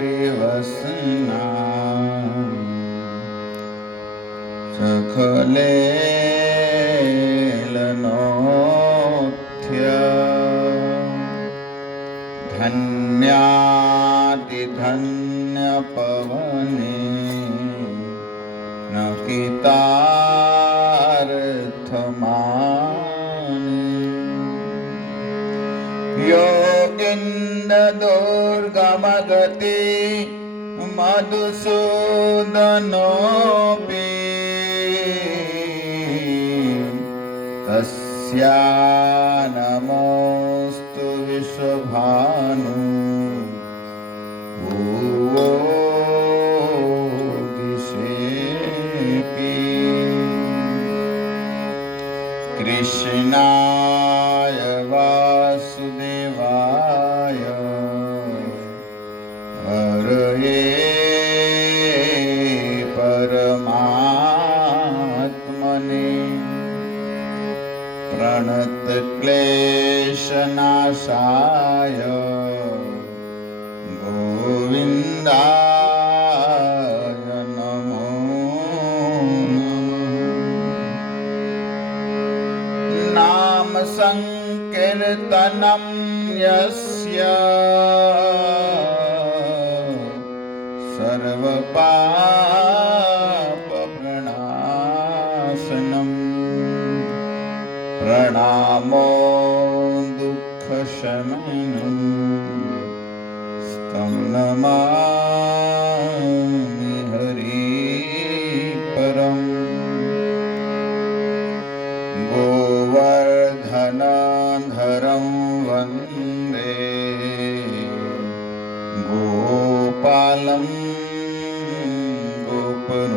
वसना सखलेलनोथ्य धन्यातिधन्यपवने न कितार्थमानि योगिन्दुर्गमगति मधुसूदनोऽपि तस्या नमोऽस्तु विश्वभानु भुवो दिशेऽपि कृष्णाय वासुदेवाय हरये परमात्मने प्रणतक्लेशनाशाय गोविन्दाय नमो नमः। नाम संकीर्तनं यस्य सर्वपापप्रणाशनम् प्रणामो दुःखशमनम् तं नमामि हरिपरम् गोवर्धनधरं वन्दे गोपालं गोपरूपिणम्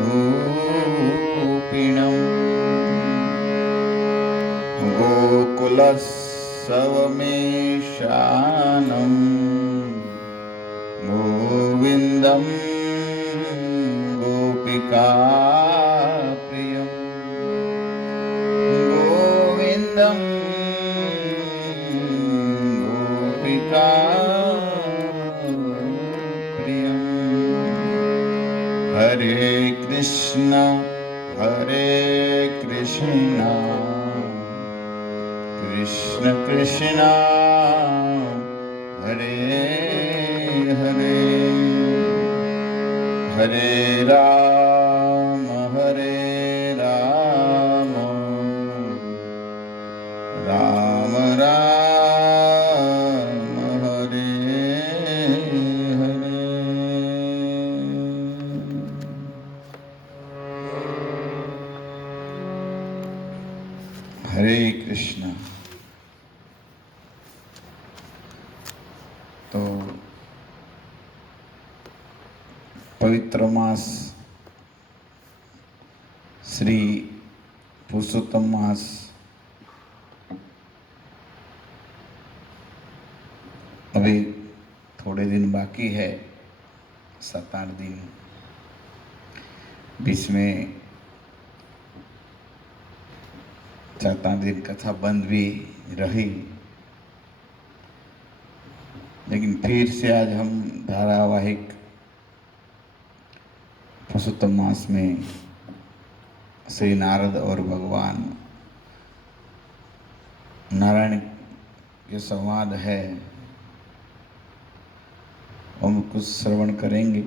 गोकुलस्सवमेशानं गोविन्दं गोपिकाप्रियं गोविन्दं गोपिकाप्रियम् हरे कृष्ण कृष्ण कृष्ण हरे हरे हरे राम राम राम हरे हरे। हरे कृष्ण। तो पवित्र मास श्री पुरुषोत्तम मास अभी थोड़े दिन बाकी है, 7-8 दिन। बीच में 4-5 दिन कथा बंद भी रही, लेकिन फिर से आज हम धारावाहिक पुरुषोत्तम मास में श्री नारद और भगवान नारायण के संवाद है, हम कुछ श्रवण करेंगे।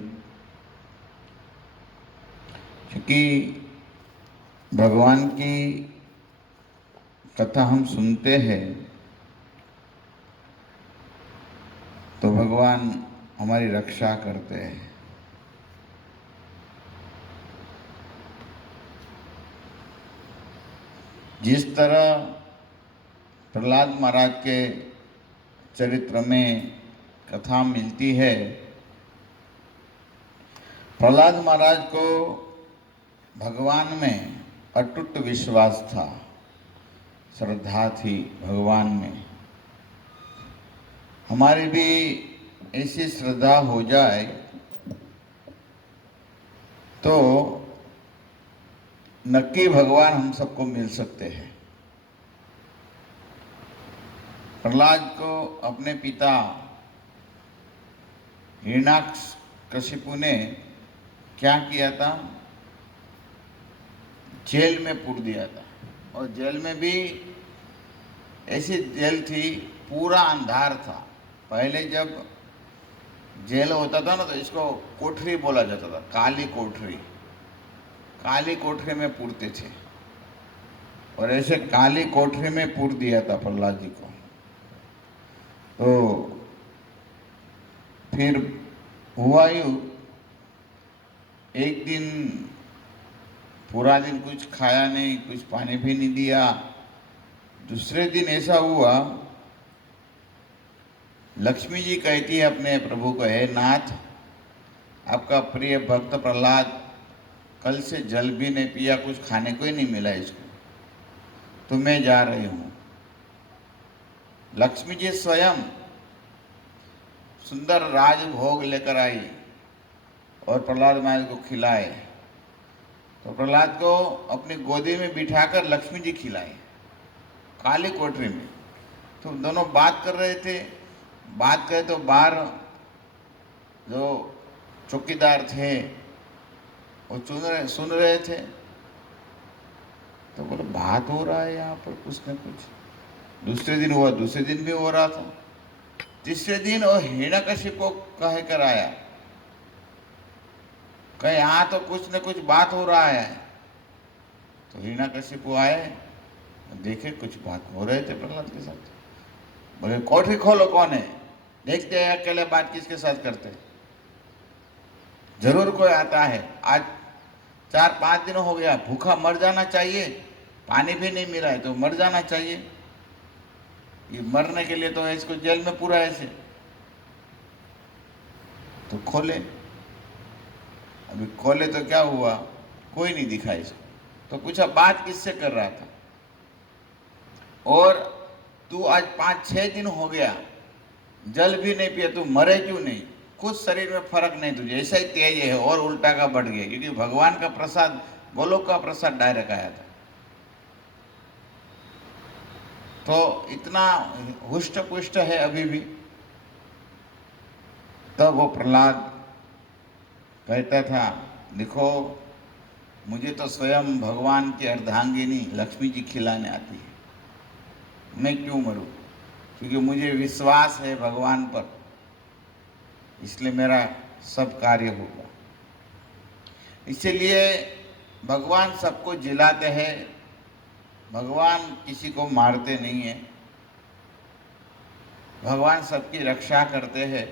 क्योंकि भगवान की कथा हम सुनते हैं तो भगवान हमारी रक्षा करते हैं। जिस तरह प्रहलाद महाराज के चरित्र में कथा मिलती है, प्रहलाद महाराज को भगवान में अटूट विश्वास था, श्रद्धा थी भगवान में। हमारी भी ऐसी श्रद्धा हो जाए तो नक्की भगवान हम सबको मिल सकते हैं। प्रहलाद को अपने पिता हिरण्याक्ष कशिपु ने क्या किया था, जेल में पूर दिया था। और जेल में भी ऐसी जेल थी, पूरा अंधार था। पहले जब जेल होता था ना तो इसको कोठरी बोला जाता था, काली कोठरी। काली कोठरी में पूरते थे, और ऐसे काली कोठरी में पूर दिया था प्रहलाद जी को। तो फिर हुआ यूं, एक दिन पूरा दिन कुछ खाया नहीं, कुछ पानी भी नहीं दिया। दूसरे दिन ऐसा हुआ, लक्ष्मी जी कहती है अपने प्रभु को, हे नाथ, आपका प्रिय भक्त प्रहलाद कल से जल भी नहीं पिया, कुछ खाने को ही नहीं मिला इसको, तो मैं जा रही हूँ। लक्ष्मी जी स्वयं सुंदर राजभोग लेकर आई और प्रहलाद महाराज को खिलाए। तो प्रहलाद को अपनी गोदी में बिठाकर लक्ष्मी जी खिलाए काली कोठरी में। तो दोनों बात कर रहे थे। बात करे तो बाहर जो चौकीदार थे वो सुन रहे थे। तो बोले बात हो रहा है यहाँ पर कुछ न कुछ। दूसरे दिन हुआ, दूसरे दिन भी हो रहा था। तीसरे दिन वो हिरण्यकशिपु कह कर आया, कहीं यहाँ तो कुछ न कुछ बात हो रहा है। तो हिरण्यकशिपु आए, देखे कुछ बात हो रहे थे प्रहलाद के साथ। बोले कोठरी खोलो, कौन है, देखते हैं अकेले बात किसके साथ करते। जरूर कोई आता है। आज 4-5 दिन हो गया, भूखा मर जाना चाहिए, पानी भी नहीं मिला है तो मर जाना चाहिए। ये मरने के लिए तो इसको जेल में पूरा ऐसे। तो खोले। अभी खोले तो क्या हुआ, कोई नहीं दिखा इसको। तो पूछा बात किससे कर रहा था, और तू आज 5-6 दिन हो गया जल भी नहीं पिया, तू मरे क्यों नहीं, कुछ शरीर में फर्क नहीं तुझे, ऐसा ही तेज है और उल्टा का बढ़ गया। क्योंकि भगवान का प्रसाद, गोलोक का प्रसाद डायरेक्ट आया था। तो इतना हुष्ट पुष्ट है अभी भी। तब वो प्रहलाद कहता था, देखो मुझे तो स्वयं भगवान की अर्धांगिनी लक्ष्मी जी खिलाने आती है, मैं क्यों मरूं, क्योंकि मुझे विश्वास है भगवान पर, इसलिए मेरा सब कार्य होगा। इसीलिए भगवान सबको जिलाते हैं, भगवान किसी को मारते नहीं हैं, भगवान सबकी रक्षा करते हैं।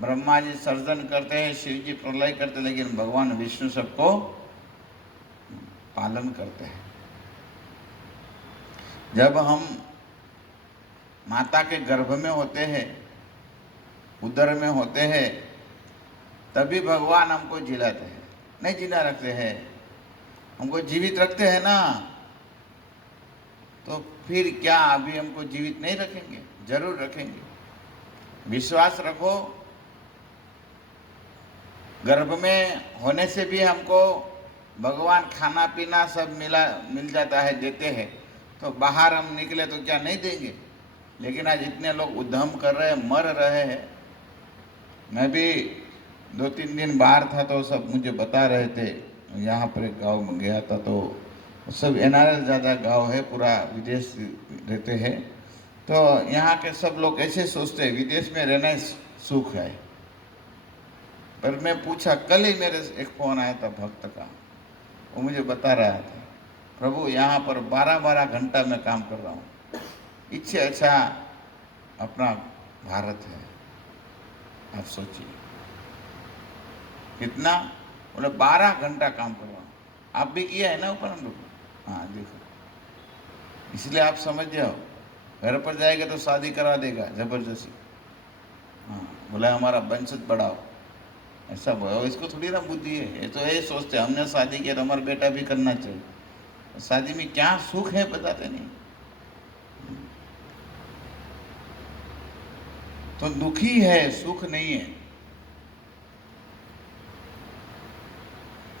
ब्रह्मा जी सर्जन करते हैं, शिव जी प्रलय करते, लेकिन भगवान विष्णु सबको पालन करते हैं। जब हम माता के गर्भ में होते हैं, उदर में होते हैं, तभी भगवान हमको जिलाते हैं, नहीं जिला रखते हैं, हमको जीवित रखते हैं ना। तो फिर क्या अभी हमको जीवित नहीं रखेंगे, जरूर रखेंगे। विश्वास रखो, गर्भ में होने से भी हमको भगवान खाना पीना सब मिल जाता है, देते हैं। तो बाहर हम निकले तो क्या नहीं देंगे। लेकिन आज इतने लोग उद्यम कर रहे हैं, मर रहे हैं। मैं भी 2-3 दिन बाहर था तो सब मुझे बता रहे थे। यहाँ पर एक गाँव में गया था तो सब NRL ज़्यादा गांव है, पूरा विदेश रहते हैं। तो यहाँ के सब लोग ऐसे सोचते हैं विदेश में रहना सुख है। पर मैं पूछा, कल ही मेरे एक फ़ोन आया था भक्त का, वो मुझे बता रहा था, प्रभु यहाँ पर 12-12 घंटा मैं काम कर रहा हूँ, इससे अच्छा अपना भारत है। आप सोचिए कितना, बोले 12 घंटा काम कर रहा हूँ। आप भी किया है ना ऊपर हम लोग, हाँ देखो। इसलिए आप समझ जाओ, घर पर जाएगा तो शादी करा देगा जबरदस्ती। हाँ, बोला हमारा वंशज बढ़ाओ, ऐसा बोलो। इसको थोड़ी ना बुद्धि है, ये तो यही सोचते हमने शादी किया तो हमारा बेटा भी करना चाहिए। शादी में क्या सुख है बताते नहीं। तो दुखी है, सुख नहीं है।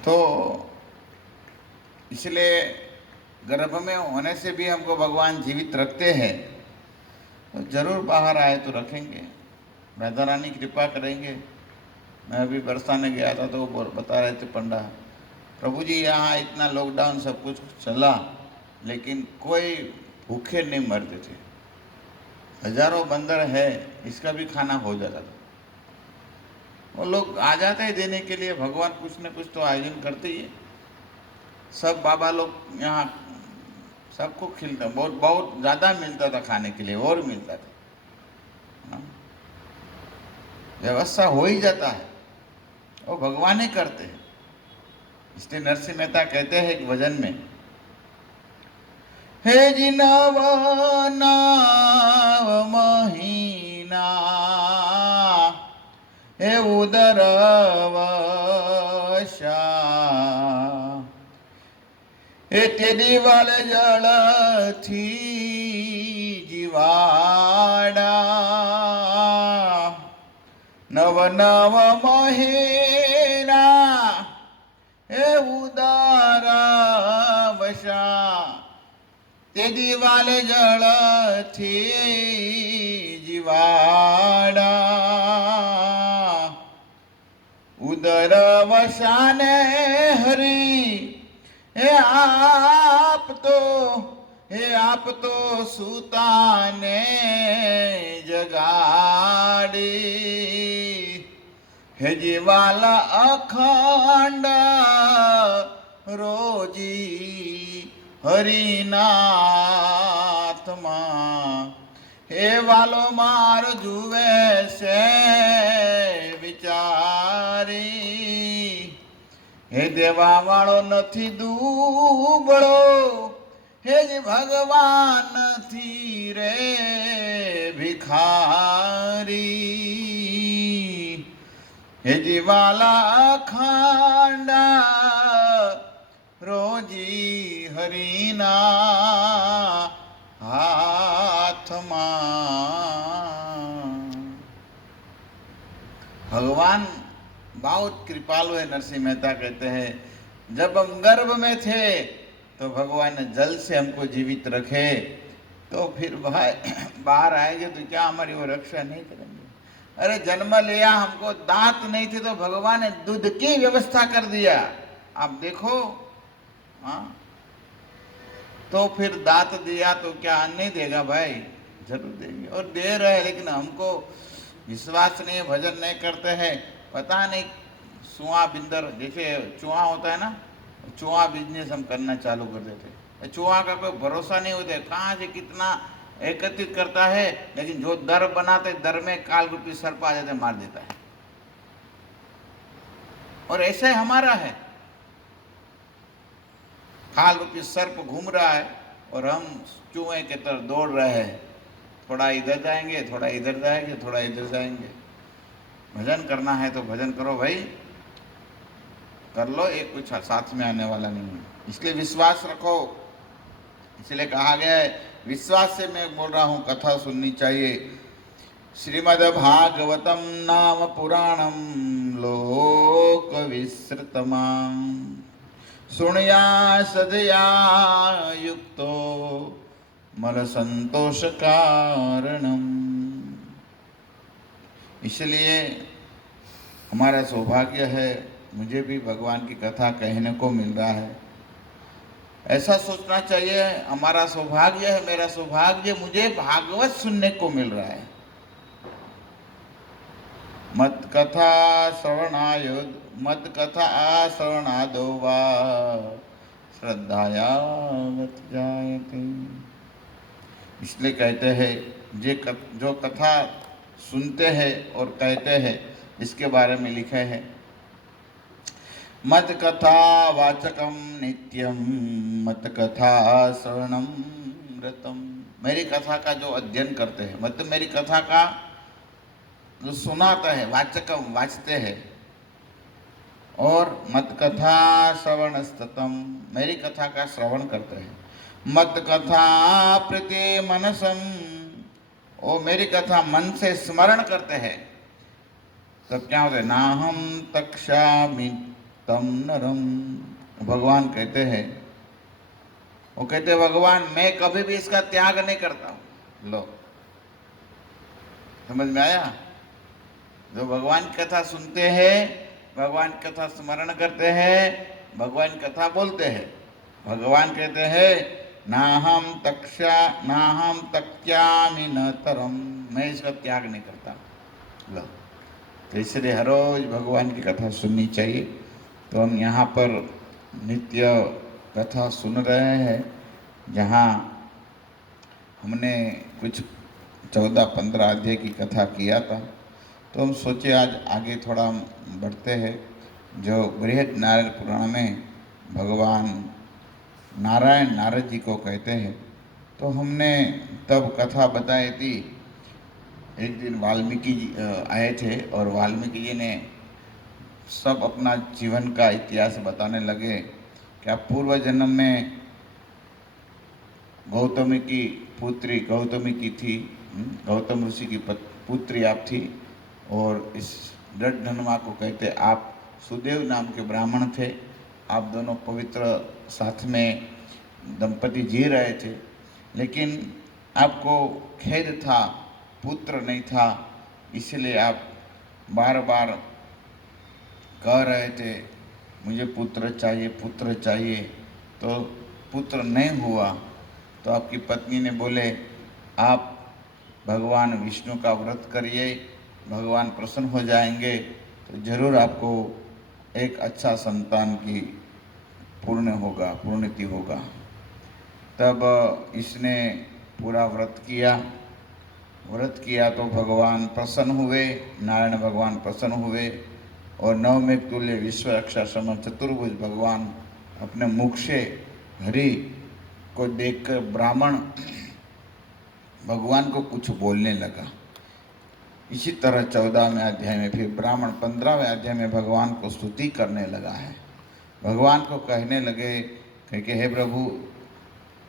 तो इसलिए गर्भ में होने से भी हमको भगवान जीवित रखते हैं, तो जरूर बाहर आए तो रखेंगे, राधा रानी कृपा करेंगे मैं अभी बरसाने गया था तो वो बता रहे थे पंडा, प्रभु जी यहाँ इतना लॉकडाउन सब कुछ चला लेकिन कोई भूखे नहीं मरते थे, हजारों बंदर है इसका भी खाना हो जाता था। वो लोग आ जाते हैं देने के लिए, भगवान कुछ न कुछ तो आयोजन करते ही है। सब बाबा लोग यहाँ सबको खिलता, बहुत बहुत ज़्यादा मिलता था खाने के लिए और मिलता था, हाँ? व्यवस्था हो ही जाता है, वो भगवान ही करते हैं। इसलिए नरसिंह मेहता कहते हैं एक भजन में, हे जी नव नव महीना हे उदर वशा हे ते दिवाल जल थी जीवाड़ा नव नव महीना हे उदर वशा ते दिवाल जल थी जीवाड़ा उदर वशाने हरि हे आप तो सुताने जगाड़ी हे जीवाला अखंड रोजी हरिनाथमा हे वालो मार जुवे से विचारी हे देवा वाळो नथी दूबळो हे जी भगवान थी रे भिखारी हे जीवाला अखंडा रोजी हरिना हाथमा। भगवान बहुत कृपालु है। नरसिंह मेहता कहते हैं जब हम गर्भ में थे तो भगवान ने जल से हमको जीवित रखे, तो फिर बाहर आएंगे तो क्या हमारी वो रक्षा नहीं करेंगे। अरे जन्म लिया, हमको दांत नहीं थे तो भगवान ने दूध की व्यवस्था कर दिया। आप देखो, हाँ, तो फिर दांत दिया तो क्या अन्न नहीं देगा भाई? जरूर देंगे और दे रहे हैं, लेकिन हमको विश्वास नहीं, भजन नहीं करते हैं। पता नहीं चूहा बिंदर, जैसे चूहा होता है ना, चूहा बिजनेस हम करना चालू कर देते। चूहा का कोई भरोसा नहीं होता है, कहाँ से कितना एकत्रित करता है, लेकिन जो दर बनाते दर में काल रूपी सर्प आ जाते, मार देता है। और ऐसे हमारा है, काल रूपी सर्प घूम रहा है और हम चूहे के तरफ दौड़ रहे हैं। थोड़ा इधर जाएंगे, थोड़ा इधर जाएंगे, थोड़ा इधर जाएंगे। भजन करना है तो भजन करो भाई, कर लो, एक कुछ साथ में आने वाला नहीं है। इसलिए विश्वास रखो। इसलिए कहा गया है, विश्वास से मैं बोल रहा हूँ, कथा सुननी चाहिए। श्रीमद् भागवतम नाम पुराणम लोक विस्तृतमाम सुनया सदया युक्तो मल संतोष कारणम। इसलिए हमारा सौभाग्य है, मुझे भी भगवान की कथा कहने को मिल रहा है। ऐसा सोचना चाहिए, हमारा सौभाग्य है, मेरा सौभाग्य, मुझे भागवत सुनने को मिल रहा है। मत कथा श्रवणादो वा श्रद्धाया जायते। इसलिए कहते हैं जो कथा सुनते हैं और कहते हैं, इसके बारे में लिखे हैं, मत कथा वाचकम नित्यम मत कथा श्रवणम रतम। मेरी कथा का जो अध्ययन करते हैं, मतलब मेरी कथा का जो सुनाता है, वाचकम वाचते हैं, और मत कथा श्रवण स्ततम, मेरी कथा का श्रवण करते हैं। मत कथा प्रति मनसम, वो मेरी कथा मन से स्मरण करते हैं, तब क्या होता है? नाहम तक्षामि तम नरम। भगवान कहते हैं, वो कहते हैं भगवान मैं कभी भी इसका त्याग नहीं करता हूँ। लो, समझ में आया? जो भगवान की कथा सुनते हैं, भगवान की कथा स्मरण करते हैं, भगवान की कथा बोलते हैं, भगवान कहते हैं नाहम तक्ष्यामि न तरम, मैं इसका त्याग नहीं करता। लो, तो इसलिए हर रोज भगवान की कथा सुननी चाहिए। तो हम यहाँ पर नित्य कथा सुन रहे हैं, जहाँ हमने कुछ 14-15 अध्याय की कथा किया था। तो हम सोचे आज आगे थोड़ा हम बढ़ते हैं। जो बृहद नारायण पुराण में भगवान नारायण नारद जी को कहते हैं, तो हमने तब कथा बताई थी। एक दिन वाल्मीकि जी आए थे और वाल्मीकि जी ने सब अपना जीवन का इतिहास बताने लगे कि आप पूर्व जन्म में गौतमी की पुत्री गौतमी की थी, गौतम ऋषि की पुत्री आप थी। और इस दृढ़ को कहते आप सुदेव नाम के ब्राह्मण थे। आप दोनों पवित्र साथ में दंपति जी रहे थे, लेकिन आपको खेद था, पुत्र नहीं था, इसलिए आप बार बार कह रहे थे मुझे पुत्र चाहिए, पुत्र चाहिए। तो पुत्र नहीं हुआ। तो आपकी पत्नी ने बोले आप भगवान विष्णु का व्रत करिए, भगवान प्रसन्न हो जाएंगे, तो जरूर आपको एक अच्छा संतान की पूर्णति होगा। तब इसने पूरा व्रत किया तो भगवान प्रसन्न हुए, नारायण भगवान प्रसन्न हुए। और नवमेघ तुल्य विश्व रक्षा समर्थ चतुर्भुज भगवान अपने मुख से हरि को देखकर ब्राह्मण भगवान को कुछ बोलने लगा। इसी तरह 14वें अध्याय में फिर ब्राह्मण 15वें अध्याय में भगवान को स्तुति करने लगा है। भगवान को कहने लगे कि हे प्रभु,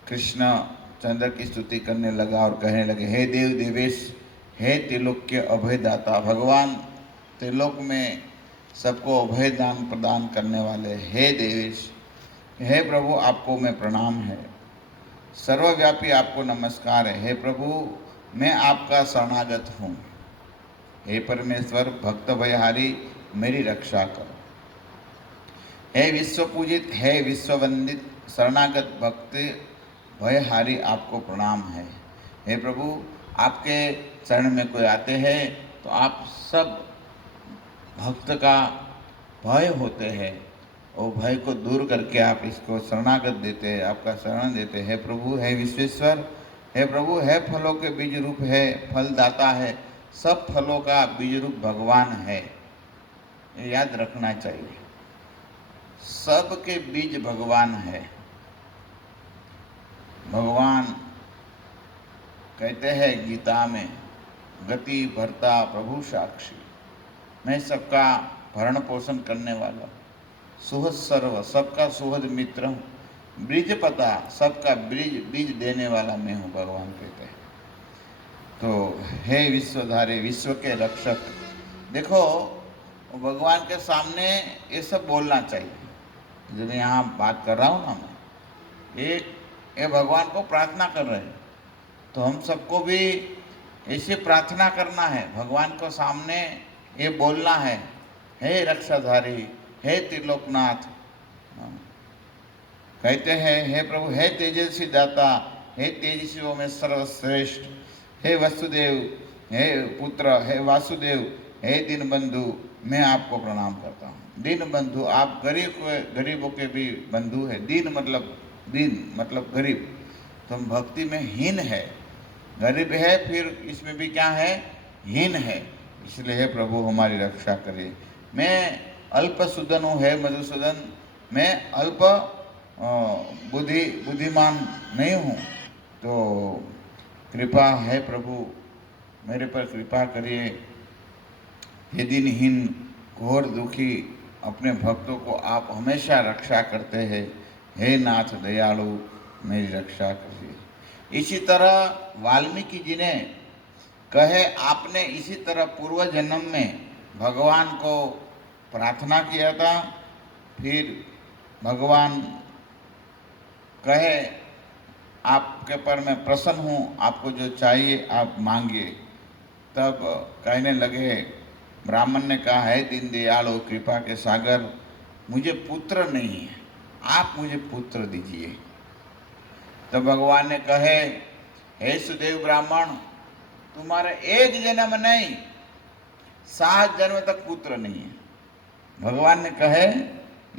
कृष्ण चंद्र की स्तुति करने लगा और कहने लगे हे देव देवेश, हे त्रिलोक के अभयदाता, भगवान त्रिलोक में सबको अभय दान प्रदान करने वाले, हे देवेश, हे प्रभु आपको मैं प्रणाम है, सर्वव्यापी आपको नमस्कार है। हे प्रभु मैं आपका शरणागत हूँ, हे परमेश्वर भक्त भयहारी मेरी रक्षा करो। हे विश्व पूजित, हे विश्व वंदित शरणागत भक्त भयहारी आपको प्रणाम है। हे प्रभु आपके चरण में कोई आते हैं तो आप सब भक्त का भय होते हैं, वो भय को दूर करके आप इसको शरणागत देते हैं, आपका शरण देते हैं। प्रभु हे विश्वेश्वर, हे प्रभु हे फलों के बीज रूप है, फलदाता है, सब फलों का बीज रूप भगवान है, ये याद रखना चाहिए। सबके बीज भगवान है। भगवान कहते हैं गीता में गति भरता प्रभु साक्षी, मैं सबका भरण पोषण करने वाला, सुहद सर्व सबका सुहद मित्र हूँ, ब्रिज पता सबका बीज देने वाला मैं हूँ, भगवान कहते हैं। तो हे विश्वधारे विश्व के रक्षक, देखो भगवान के सामने ये सब बोलना चाहिए। जो मैं यहाँ बात कर रहा हूँ ना, मैं ये भगवान को प्रार्थना कर रहे हैं, तो हम सबको भी ऐसे प्रार्थना करना है, भगवान को सामने ये बोलना है, हे रक्षाधारी, हे त्रिलोकनाथ। कहते हैं हे प्रभु हे तेजस्वी दाता, हे तेजस्वियों में सर्वश्रेष्ठ, हे वसुदेव, हे पुत्र, हे वासुदेव, हे दीनबंधु, मैं आपको प्रणाम करता हूँ। दीनबंधु, आप गरीबों के भी बंधु है। दीन मतलब गरीब। तो हम भक्ति में हीन है, गरीब है, फिर इसमें भी क्या है, हीन है। इसलिए हे प्रभु हमारी रक्षा करिए। मैं अल्प सुदन हूँ, हे मधुसूदन, मैं अल्प बुद्धिमान नहीं हूँ, तो कृपा है प्रभु मेरे पर कृपा करिए। हे दिनहीन घोर दुखी अपने भक्तों को आप हमेशा रक्षा करते हैं, हे नाथ दयालु मेरी रक्षा करिए। इसी तरह वाल्मीकि जी ने कहे आपने इसी तरह पूर्व जन्म में भगवान को प्रार्थना किया था, फिर भगवान कहे आपके पर मैं प्रसन्न हूँ, आपको जो चाहिए आप मांगिए। तब कहने लगे ब्राह्मण ने कहा, है दीन दयालो, कृपा के सागर, मुझे पुत्र नहीं है, आप मुझे पुत्र दीजिए। तो भगवान ने कहे, हे सुदेव ब्राह्मण, तुम्हारा एक जन्म नहीं 7 जन्म तक पुत्र नहीं है। भगवान ने कहे,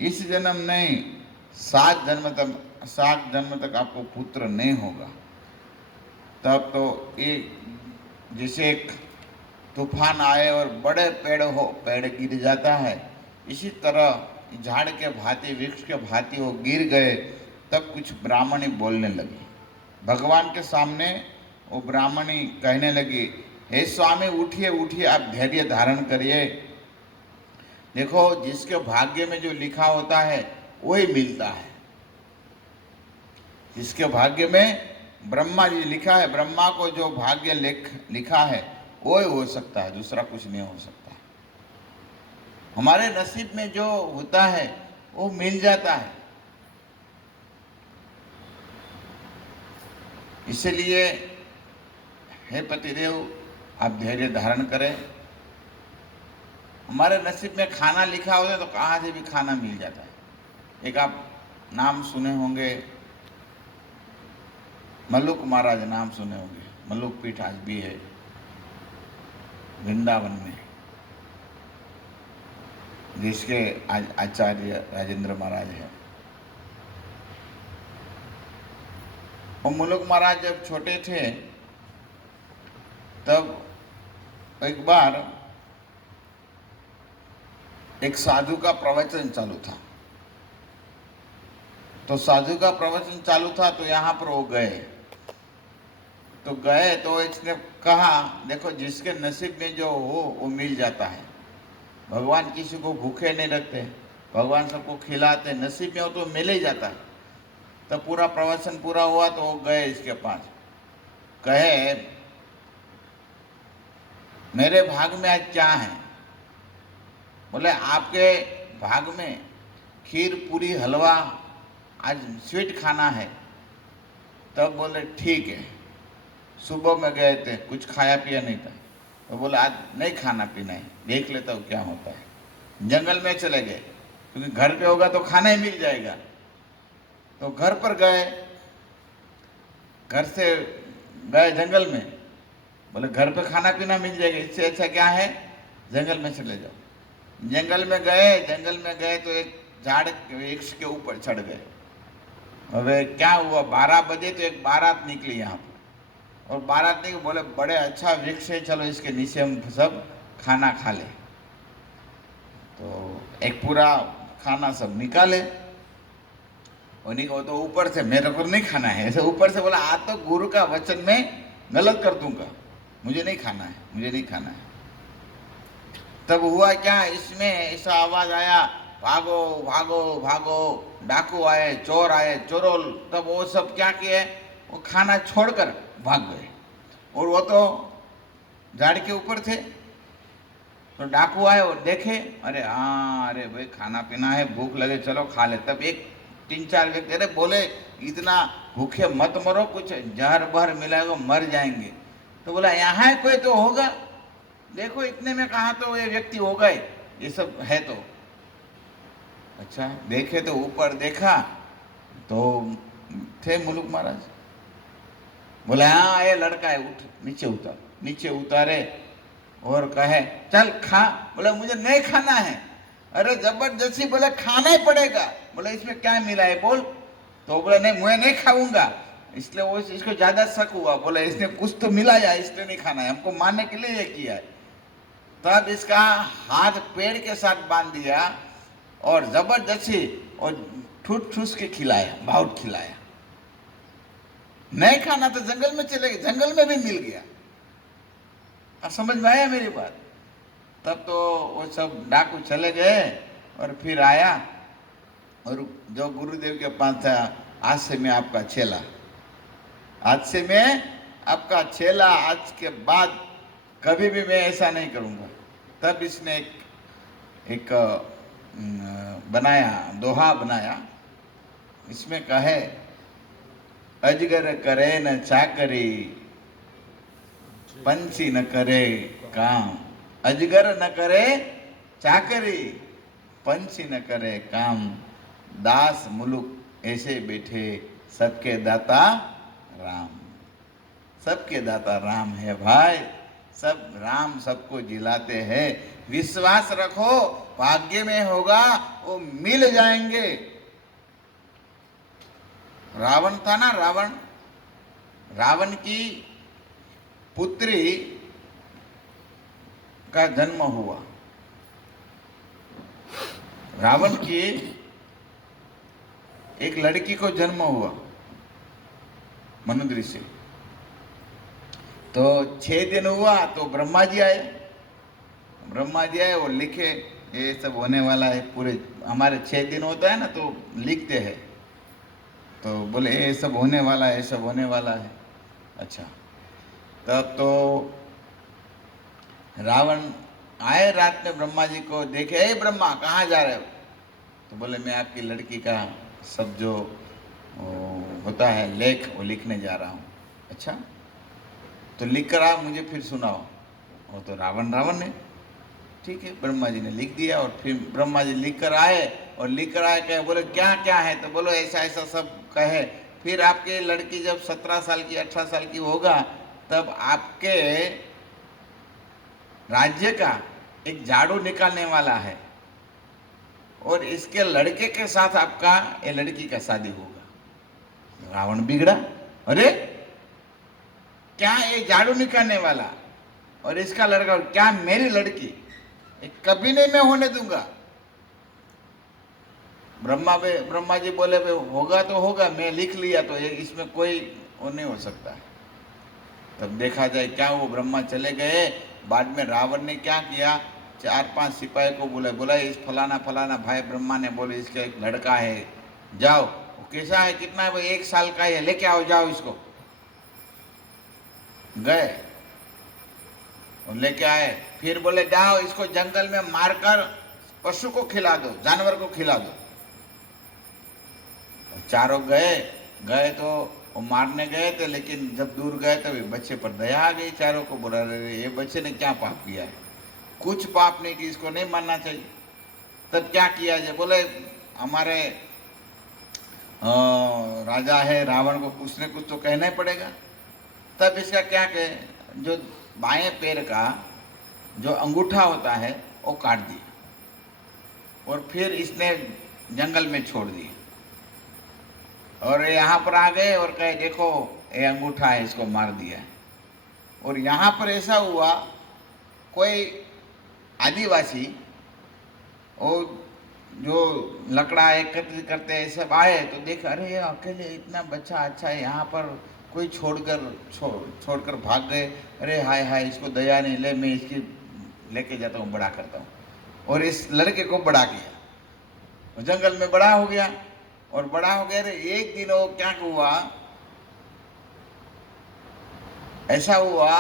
इस जन्म नहीं 7 जन्म तक आपको पुत्र नहीं होगा। तब तो एक जैसे एक तूफान आए और बड़े पेड़ गिर जाता है, इसी तरह झाड़ के भांति, वृक्ष के भांति वो गिर गए। तब कुछ ब्राह्मणी बोलने लगी भगवान के सामने। वो ब्राह्मणी कहने लगी, हे स्वामी, उठिए उठिए, आप धैर्य धारण करिए। देखो, जिसके भाग्य में जो लिखा होता है वही मिलता है। जिसके भाग्य में ब्रह्मा जी लिखा है, ब्रह्मा को जो भाग्य लिखा है वही हो सकता है, दूसरा कुछ नहीं हो सकता। हमारे नसीब में जो होता है वो मिल जाता है। इसलिए हे पतिदेव, आप धैर्य धारण करें। हमारे नसीब में खाना लिखा होता है तो कहाँ से भी खाना मिल जाता है। एक आप नाम सुने होंगे, मल्लुक महाराज नाम सुने होंगे। मल्लुक पीठ आज भी है वृंदावन में, जिसके आज आचार्य राजेंद्र महाराज है। और मल्लुक महाराज जब छोटे थे तब एक बार एक साधु का प्रवचन चालू था। तो साधु का प्रवचन चालू था तो यहाँ पर वो गए। तो इसने कहा, देखो, जिसके नसीब में जो हो वो मिल जाता है। भगवान किसी को भूखे नहीं रखते, भगवान सबको खिलाते, नसीब में हो तो मिल ही जाता है। तो पूरा प्रवचन पूरा हुआ तो वो गए इसके पास, कहे, मेरे भाग में आज क्या है? बोले, आपके भाग में खीर पूरी हलवा आज स्वीट खाना है। तब बोले, ठीक है। सुबह में गए थे, कुछ खाया पिया नहीं था, तो बोले आज नहीं खाना पीना है, देख लेता हूँ क्या होता है। जंगल में चले गए, क्योंकि घर पे होगा तो खाना ही मिल जाएगा। तो घर पर गए, घर से गए जंगल में, बोले घर पे खाना पीना मिल जाएगा, इससे अच्छा क्या है, जंगल में चले जाओ। जंगल में गए तो एक झाड़ वृक्ष के ऊपर चढ़ गए। अब क्या हुआ, 12 बजे तो एक बारात निकली यहाँ पर, और बारात निकली, बोले बड़े अच्छा वृक्ष है, चलो इसके नीचे हम सब खाना खा ले। तो एक पूरा खाना सब निकाले, वो तो ऊपर से, मेरे को नहीं खाना है, ऐसे ऊपर से बोला, आज तो गुरु का वचन में गलत कर दूंगा, मुझे नहीं खाना है, मुझे नहीं खाना है। तब हुआ क्या, इसमें ऐसा आवाज आया, भागो भागो भागो, डाकू आए, चोर आए, चोरोल। तब वो सब क्या किए, वो खाना छोड़कर भाग गए। और वो तो झाड़ के ऊपर थे। तो डाकू आए और देखे, अरे हाँ, अरे भाई खाना पीना है, भूख लगे, चलो खा ले। तब एक 3-4 व्यक्ति, अरे बोले इतना भूखे मत मरो, कुछ जहर बहर मिलाएगा मर जाएंगे। तो बोला यहाँ कोई तो होगा, देखो इतने में कहा तो ये व्यक्ति हो गए, ये सब है। तो अच्छा देखे तो ऊपर देखा तो थे मुलुक महाराज। बोला हाँ ये लड़का है, उठ नीचे उतार। नीचे उतारे और कहे चल खा। बोला मुझे नहीं खाना है। अरे जबरदस्ती, बोले खाना ही पड़ेगा। बोले इसमें क्या मिला है बोल। तो बोले नहीं, मैं नहीं खाऊंगा। इसलिए वो इसको ज्यादा शक हुआ, बोले इसने कुछ तो मिलाया, इसलिए नहीं खाना है, हमको मारने के लिए ये किया है। तब इसका हाथ पेड़ के साथ बांध दिया और जबरदस्ती और ठूस ठूस के खिलाया, बहुत खिलाया। नहीं खाना तो जंगल में चले गए, जंगल में भी मिल गया। अब समझ में आया मेरी बात। तब तो वो सब डाकू चले गए और फिर आया और जो गुरुदेव के पास था, आज से मैं आपका चेला, आज से मैं आपका चेला, आज के बाद कभी भी मैं ऐसा नहीं करूँगा। तब इसने एक बनाया, दोहा बनाया। इसमें कहे अजगर करे न चाकरी, पंछी न करे काम, अजगर न करे चाकरी, पंछी न करे काम, दास मुलुक ऐसे बैठे, सबके दाता राम। सबके दाता राम है भाई, सब राम सबको जिलाते हैं। विश्वास रखो, भाग्य में होगा वो मिल जाएंगे। रावण था ना, रावण, रावण की पुत्री का जन्म हुआ। रावण की एक लड़की को जन्म हुआ मनुद्री से। तो 6 दिन हुआ तो ब्रह्मा जी आए। ब्रह्मा जी आए और लिखे ये सब होने वाला है पूरे, हमारे 6 दिन होता है ना तो लिखते हैं। तो बोले ये सब होने वाला है, ये सब होने वाला है। अच्छा, तब तो रावण आए रात में ब्रह्मा जी को देखे, ए ब्रह्मा कहाँ जा रहे हो? तो बोले मैं आपकी लड़की का सब जो होता है लेख वो लिखने जा रहा हूँ। अच्छा, तो लिख कर आओ, मुझे फिर सुनाओ। वो तो रावण रावण ने, ठीक है, ब्रह्मा जी ने लिख दिया। और फिर ब्रह्मा जी लिख कर आए, और लिख कर आए कहे, बोले क्या क्या है? तो बोलो ऐसा ऐसा सब कहे। फिर आपके लड़की जब 17 साल की 18 साल की होगा तब आपके राज्य का एक झाड़ू निकालने वाला है, और इसके लड़के के साथ आपका ये लड़की का शादी होगा। रावण बिगड़ा, अरे क्या ये झाड़ू निकालने वाला और इसका लड़का, क्या मेरी लड़की? कभी नहीं मैं होने दूंगा। ब्रह्मा जी बोले भाई होगा तो होगा, मैं लिख लिया तो इसमें कोई वो नहीं हो सकता। तब देखा जाए क्या वो ब्रह्मा चले गए। बाद में रावण ने क्या किया, 4-5 सिपाही को बोला इस फलाना फलाना भाई ब्रह्मा ने बोले इसका एक लड़का है, जाओ। वो कैसा है, कितना है भाई? 1 साल का है, लेके आओ, जाओ इसको। गए और लेके आए। फिर बोले जाओ इसको जंगल में मारकर पशु को खिला दो, जानवर को खिला दो। चारों गए तो वो मारने गए थे, लेकिन जब दूर गए तो बच्चे पर दया आ गई। चारों को बोला ये बच्चे ने क्या पाप किया है? कुछ पाप नहीं कि इसको नहीं मारना चाहिए। तब क्या किया जाए? बोले हमारे राजा है रावण को कुछ न कुछ तो कहना ही पड़ेगा। तब इसका क्या कहे, जो बाएं पैर का जो अंगूठा होता है वो काट दिया, और फिर इसने जंगल में छोड़ दिया। और यहाँ पर आ गए और कहे देखो ये अंगूठा है, इसको मार दिया। और यहाँ पर ऐसा हुआ, कोई आदिवासी वो जो लकड़ा एकत्रित करते हैं सब आए तो देख, अरे ये अकेले इतना बच्चा अच्छा है, यहाँ पर कोई छोड़कर भाग गए। अरे हाय हाय, इसको दया नहीं, ले मैं इसकी लेके जाता हूँ, बड़ा करता हूँ। और इस लड़के को बड़ा किया, जंगल में बड़ा हो गया। और बड़ा हो गया, एक दिन वो क्या हुआ, ऐसा हुआ,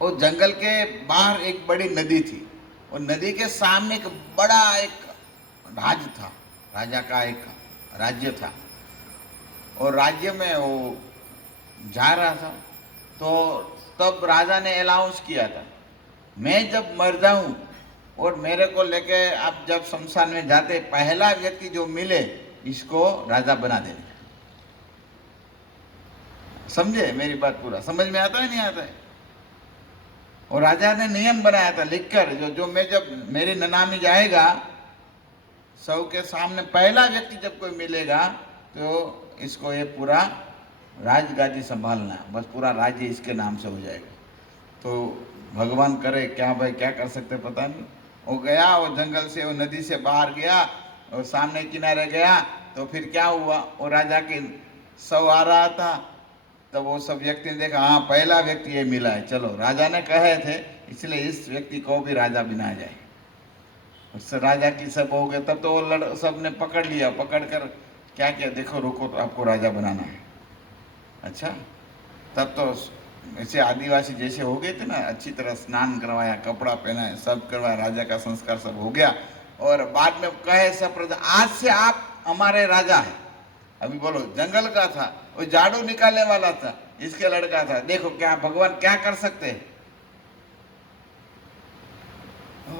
वो जंगल के बाहर एक बड़ी नदी थी, और नदी के सामने एक बड़ा एक राज था, राजा का एक राज्य था। और राज्य में वो जा रहा था, तो तब राजा ने अनाउंस किया था, मैं जब मर जाऊं और मेरे को लेके आप जब शमशान में जाते, पहला व्यक्ति जो मिले इसको राजा बना देना। समझे मेरी बात? पूरा समझ में आता है नहीं आता है? और राजा ने नियम बनाया था लिखकर, जो मैं जब मेरी ननामी जाएगा, सौ के सामने पहला व्यक्ति जब कोई मिलेगा तो इसको ये पूरा राजगादी संभालना, बस पूरा राज्य इसके नाम से हो जाएगा। तो भगवान करे क्या भाई, क्या कर सकते पता नहीं। वो गया, वो जंगल से वो नदी से बाहर गया और सामने किनारे गया। तो फिर क्या हुआ, वो राजा के 100 आ रहा था, तब वो सब व्यक्ति ने देखा, हाँ पहला व्यक्ति ये मिला है, चलो राजा ने कहे थे इसलिए इस व्यक्ति को भी राजा बना जाए। उससे राजा की सब हो गए। तब तो वो सब ने पकड़ लिया, पकड़ कर क्या किया, देखो रुको तो आपको राजा बनाना है। अच्छा, तब तो ऐसे आदिवासी जैसे हो गए थे ना, अच्छी तरह स्नान करवाया, कपड़ा पहना, सब करवाया, राजा का संस्कार सब हो गया। और बाद में कहे सब प्रजा, आज से आप हमारे राजा हैं। अभी बोलो, जंगल का था, वो झाड़ू निकालने वाला था, इसके लड़का था। देखो क्या भगवान क्या कर सकते हैं।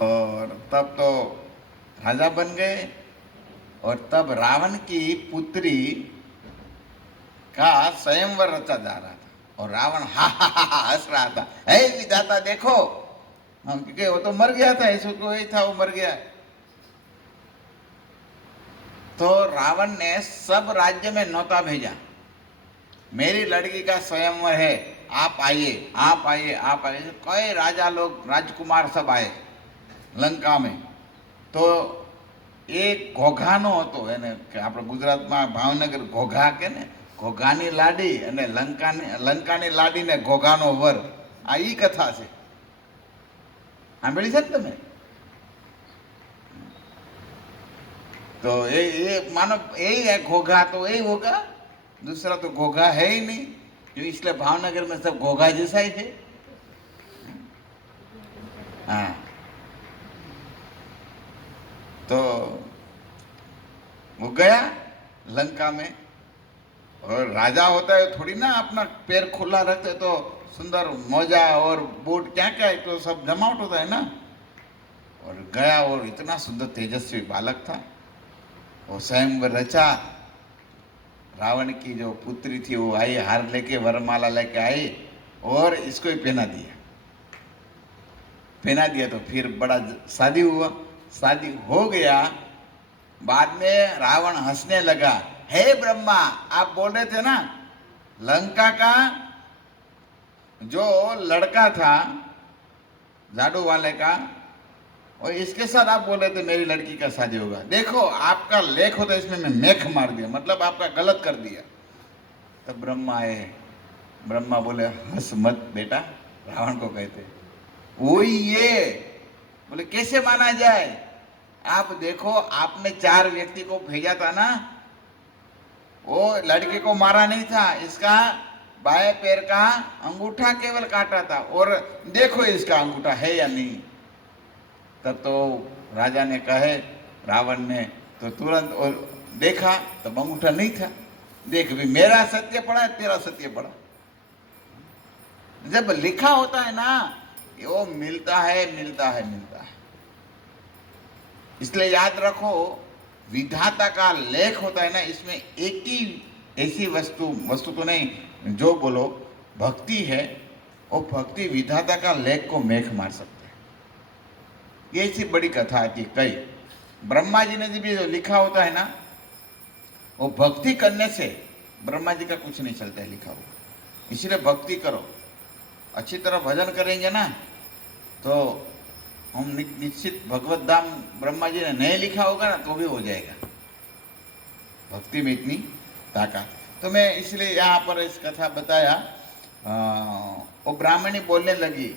और तब तो राजा बन गए। और तब रावण की पुत्री का स्वयंवर रचा जा रहा था और रावण हा हंस रहा था, हे विधाता देखो, हम क्योंकि वो तो मर गया था, ऐसा कोई था वो मर गया। तो रावण ने सब राज्य में नौता भेजा, मेरी लड़की का स्वयंवर है, आप आइए आप आइए आप आइए। कई राजा लोग राजकुमार सब आए लंका में। तो एक ઘોઘાનો હતો, એને આપણે ગુજરાતમાં ભાવનગર ઘોઘા કે ને, ઘોઘાની લાડી અને લંકાની લાડીને ઘોઘાનો વર, આ ઈ કથા છે, સાંભળી છે ને તમે? तो ये मानो यही है घोघा, तो यही होगा, दूसरा तो घोघा है ही नहीं, इसलिए भावनगर में सब घोघा जैसा ही है। हाँ, तो वो गया लंका में। और राजा होता है थोड़ी ना अपना पैर खुला रखते, तो सुंदर मोजा और बूट क्या क्या है तो सब जमावट होता है ना। और गया और इतना सुंदर तेजस्वी बालक था, वो स्वयंवर रचा। रावण की जो पुत्री थी वो आई, हार लेके वरमाला लेके आई और इसको ही पहना दिया। तो फिर बड़ा शादी हुआ, शादी हो गया। बाद में रावण हंसने लगा, हे ब्रह्मा, आप बोल रहे थे ना लंका का जो लड़का था जादू वाले का, और इसके साथ आप बोल रहे थे मेरी लड़की का शादी होगा, देखो आपका लेख होता इसमें मैं मेख मार दिया, मतलब आपका गलत कर दिया। तब ब्रह्मा आए, ब्रह्मा बोले हंस मत बेटा, रावण को कहते वही ये। बोले कैसे माना जाए, आप देखो आपने 4 व्यक्ति को भेजा था ना, वो लड़के को मारा नहीं था, इसका बाएं पैर का अंगूठा केवल काटा था, और देखो इसका अंगूठा है या नहीं। तब तो राजा ने कहे, रावण ने तो तुरंत और देखा तब अंगूठा नहीं था। देख भी मेरा सत्य पड़ा तेरा सत्य पड़ा, जब लिखा होता है ना वो मिलता है मिलता है मिलता है। इसलिए याद रखो, विधाता का लेख होता है ना, इसमें एक ही ऐसी वस्तु तो नहीं, जो बोलो भक्ति है, वो भक्ति विधाता का लेख को मेख मार सकते हैं। ये ऐसी बड़ी कथा आती कई। ब्रह्मा जी ने भी जो लिखा होता है ना, वो भक्ति करने से ब्रह्मा जी का कुछ नहीं चलता है लिखा हुआ। इसलिए भक्ति करो, अच्छी तरह भजन करेंगे ना तो हम निश्चित भगवत धाम ब्रह्मा जी ने नहीं लिखा होगा ना तो भी हो जाएगा। भक्ति में इतनी ताकत। तो मैं इसलिए यहाँ पर इस कथा बताया। वो ब्राह्मणी बोलने लगी,